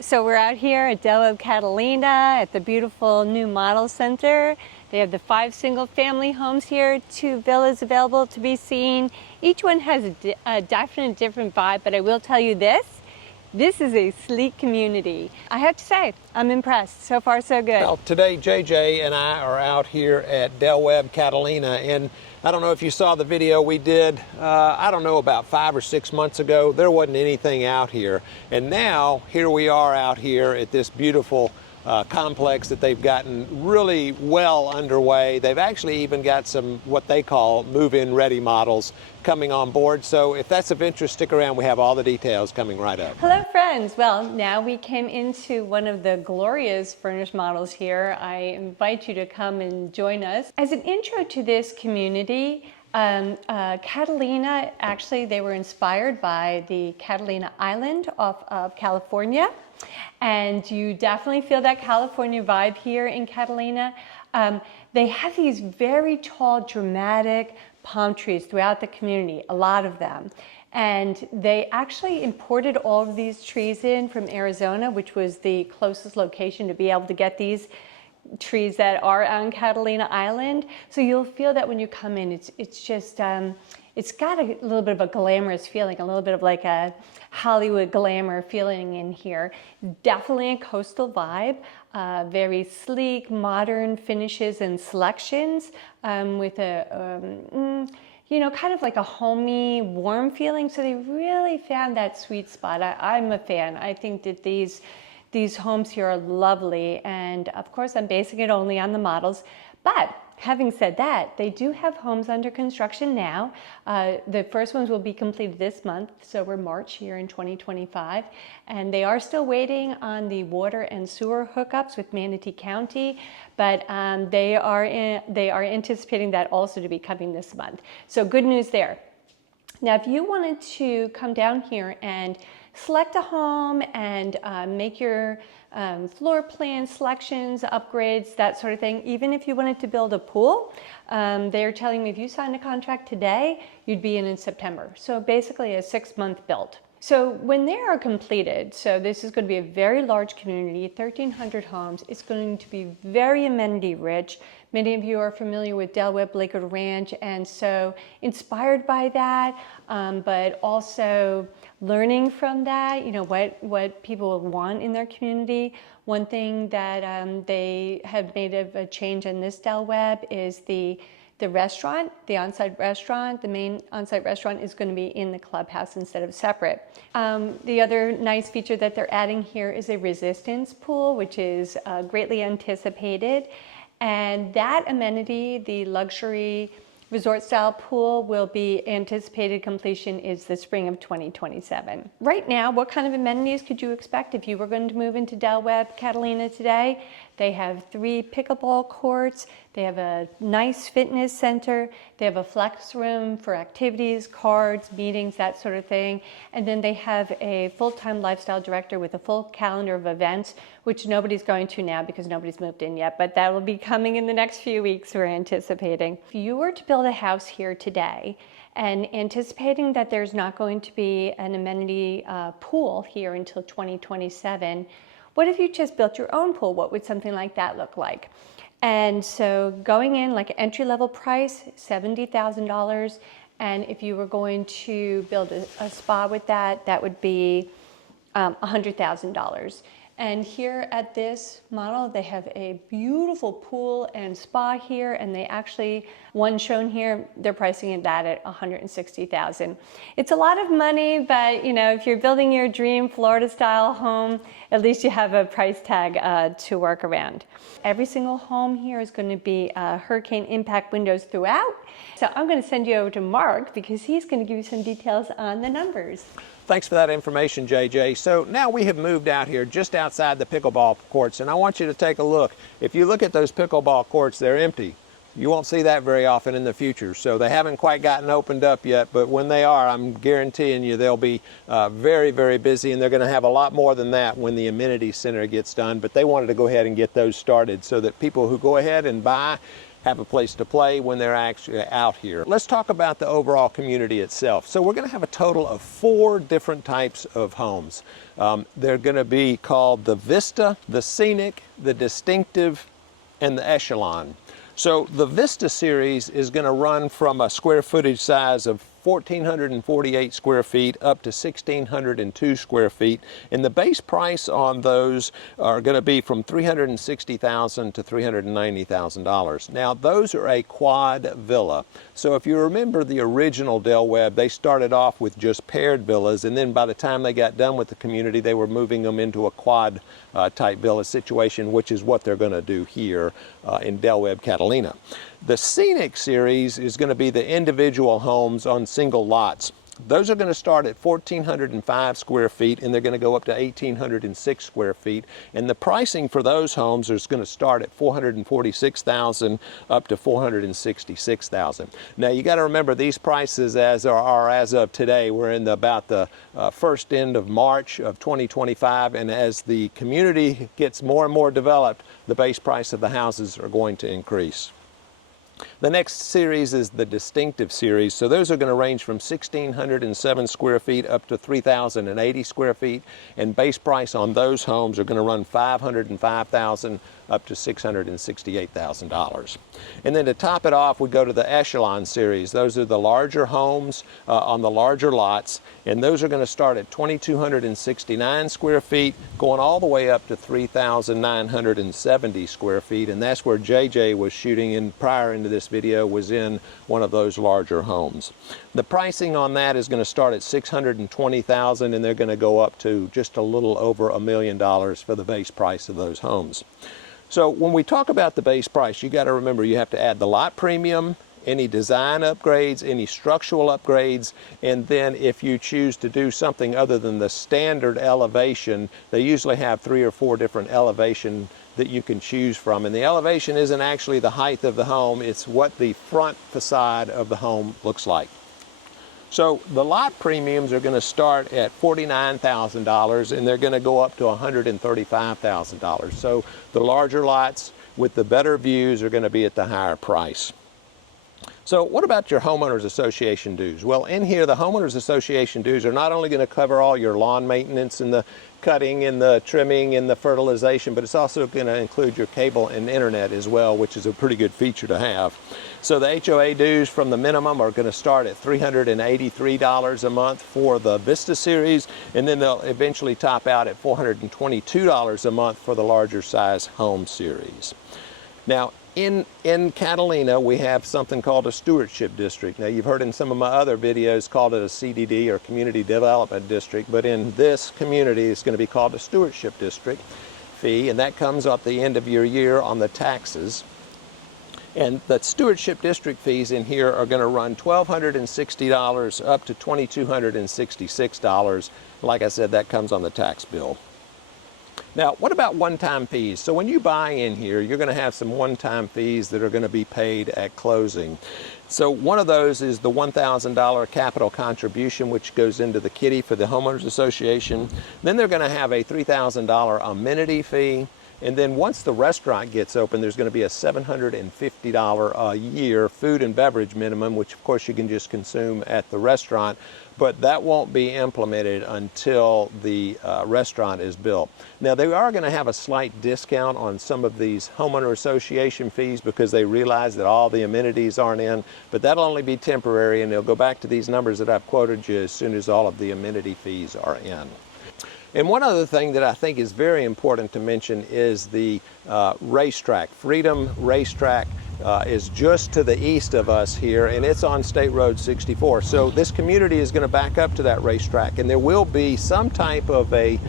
So we're out here at Webb Catalina at the beautiful new model center. They have the 5 single-family homes here, 2 villas available to be seen. Each one has a definite different vibe, but I will tell you this is a sleek community. I have to say, I'm impressed. So far, so good. Well, today, JJ and I are out here at Webb Catalina, and I don't know if you saw the video we did, I don't know, about 5 or 6 months ago. There wasn't anything out here. And now, here we are out here at this beautiful complex that they've gotten really well underway. They've actually even got some what they call move-in ready models coming on board. So if that's of interest, stick around. We have all the details coming right up. Hello friends. Well, now we came into one of the glorious furnished models here. I invite you to come and join us. As an intro to this community, Catalina, actually they were inspired by the Catalina Island off of California. And you definitely feel that California vibe here in Catalina. They have these very tall, dramatic palm trees throughout the community, a lot of them. And they actually imported all of these trees in from Arizona, which was the closest location to be able to get these trees that are on Catalina Island. So you'll feel that when you come in, it's just, it's got a little bit of a glamorous feeling, a little bit of like a Hollywood glamour feeling in here. Definitely a coastal vibe, very sleek, modern finishes and selections with a, you know, kind of like a homey, warm feeling. So they really found that sweet spot. I'm a fan. I think that these homes here are lovely, and of course I'm basing it only on the models. But having said that, they do have homes under construction now. The first ones will be completed this month, so we're March here in 2025, and they are still waiting on the water and sewer hookups with Manatee County, but they are anticipating that also to be coming this month. So good news there. Now, if you wanted to come down here and select a home and make your floor plan selections, upgrades, that sort of thing, even if you wanted to build a pool, they're telling me if you signed a contract today, you'd be in September. So basically a 6-month build. So when they are completed, so this is going to be a very large community, 1,300 homes. It's going to be very amenity rich. Many of you are familiar with Webb Lakewood Ranch, and so inspired by that, but also learning from that, you know, what people want in their community. One thing that they have made of a change in this Webb is the restaurant, the on-site restaurant, the main on-site restaurant is going to be in the clubhouse instead of separate. The other nice feature that they're adding here is a resistance pool, which is greatly anticipated. And that amenity, the luxury resort style pool, will be anticipated completion is the spring of 2027. Right now, what kind of amenities could you expect if you were going to move into Webb Catalina today? They have 3 pickleball courts. They have a nice fitness center. They have a flex room for activities, cards, meetings, that sort of thing. And then they have a full-time lifestyle director with a full calendar of events, which nobody's going to now because nobody's moved in yet, but that will be coming in the next few weeks, we're anticipating. If you were to build a house here today and anticipating that there's not going to be an amenity pool here until 2027, what if you just built your own pool? What would something like that look like? And so going in like an entry-level price, $70,000. And if you were going to build a spa with that, that would be $100,000. And here at this model, they have a beautiful pool and spa here, and they actually, one shown here, they're pricing that at $160,000. It's a lot of money, but you know, if you're building your dream Florida-style home, at least you have a price tag to work around. Every single home here is going to be hurricane impact windows throughout. So I'm going to send you over to Mark because he's going to give you some details on the numbers. Thanks for that information, JJ. So now we have moved out here just outside the pickleball courts, and I want you to take a look. If you look at those pickleball courts, they're empty. You won't see that very often in the future. So they haven't quite gotten opened up yet, but when they are, I'm guaranteeing you they'll be very, very busy, and they're going to have a lot more than that when the amenity center gets done. But they wanted to go ahead and get those started so that people who go ahead and buy have a place to play when they're actually out here. Let's talk about the overall community itself. So we're going to have a total of 4 different types of homes. They're going to be called the Vista, the Scenic, the Distinctive, and the Echelon. So the Vista series is going to run from a square footage size of 1,448 square feet up to 1,602 square feet, and the base price on those are going to be from $360,000 to $390,000. Now those are a quad villa. So if you remember the original Del Webb, they started off with just paired villas, and then by the time they got done with the community, they were moving them into a quad type villa situation, which is what they're going to do here in Del Webb Catalina. The Scenic series is going to be the individual homes on single lots. Those are going to start at 1,405 square feet, and they're going to go up to 1,806 square feet. And the pricing for those homes is going to start at $446,000 up to $466,000. Now you got to remember, these prices are as of today. We're in about the first end of March of 2025, and as the community gets more and more developed, the base price of the houses are going to increase. The next series is the Distinctive series. So those are going to range from 1,607 square feet up to 3,080 square feet, and base price on those homes are going to run $505,000 up to $668,000. And then to top it off, we go to the Echelon series. Those are the larger homes on the larger lots, and those are going to start at 2,269 square feet, going all the way up to 3,970 square feet, and that's where JJ was shooting in prior into this video, was in one of those larger homes. The pricing on that is going to start at $620,000, and they're going to go up to just a little over $1 million for the base price of those homes. So when we talk about the base price, you got to remember you have to add the lot premium, any design upgrades, any structural upgrades, and then if you choose to do something other than the standard elevation, they usually have 3 or 4 different elevations that you can choose from. And the elevation isn't actually the height of the home, it's what the front facade of the home looks like. So the lot premiums are going to start at $49,000, and they're going to go up to $135,000. So the larger lots with the better views are going to be at the higher price. So what about your homeowners association dues? Well, in here, the homeowners association dues are not only going to cover all your lawn maintenance and the cutting and the trimming and the fertilization, but it's also going to include your cable and internet as well, which is a pretty good feature to have. So the HOA dues from the minimum are going to start at $383 a month for the Vista series, and then they'll eventually top out at $422 a month for the larger size home series. Now, in Catalina, we have something called a stewardship district. Now, you've heard in some of my other videos called it a CDD, or community development district, but in this community, it's going to be called a stewardship district fee, and that comes at the end of your year on the taxes. And the stewardship district fees in here are going to run $1,260 up to $2,266. Like I said, that comes on the tax bill. Now, what about one-time fees? So when you buy in here, you're going to have some one-time fees that are going to be paid at closing. So one of those is the $1,000 capital contribution, which goes into the kitty for the homeowners association. Then they're going to have a $3,000 amenity fee. And then once the restaurant gets open, there's going to be a $750 a year food and beverage minimum, which of course you can just consume at the restaurant, but that won't be implemented until the restaurant is built. Now, they are going to have a slight discount on some of these homeowner association fees because they realize that all the amenities aren't in, but that'll only be temporary, and they'll go back to these numbers that I've quoted you as soon as all of the amenity fees are in. And one other thing that I think is very important to mention is the racetrack. Freedom Racetrack is just to the east of us here, and it's on State Road 64. So this community is going to back up to that racetrack, and there will be some type of a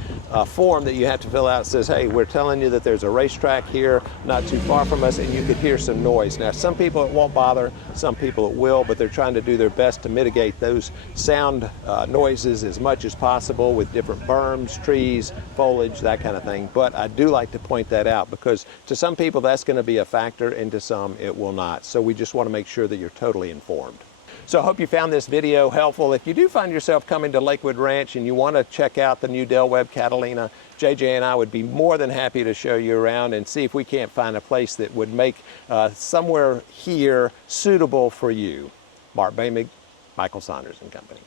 form that you have to fill out that says, hey, we're telling you that there's a racetrack here not too far from us, and you could hear some noise. Now, some people it won't bother, some people it will, but they're trying to do their best to mitigate those sound noises as much as possible with different berms, trees, foliage, that kind of thing. But I do like to point that out because to some people that's going to be a factor, and to some it will not. So we just want to make sure that you're totally informed. So I hope you found this video helpful. If you do find yourself coming to Lakewood Ranch and you want to check out the new Webb Catalina, JJ and I would be more than happy to show you around and see if we can't find a place that would make somewhere here suitable for you. Mark Boehmig, Michael Saunders and Company.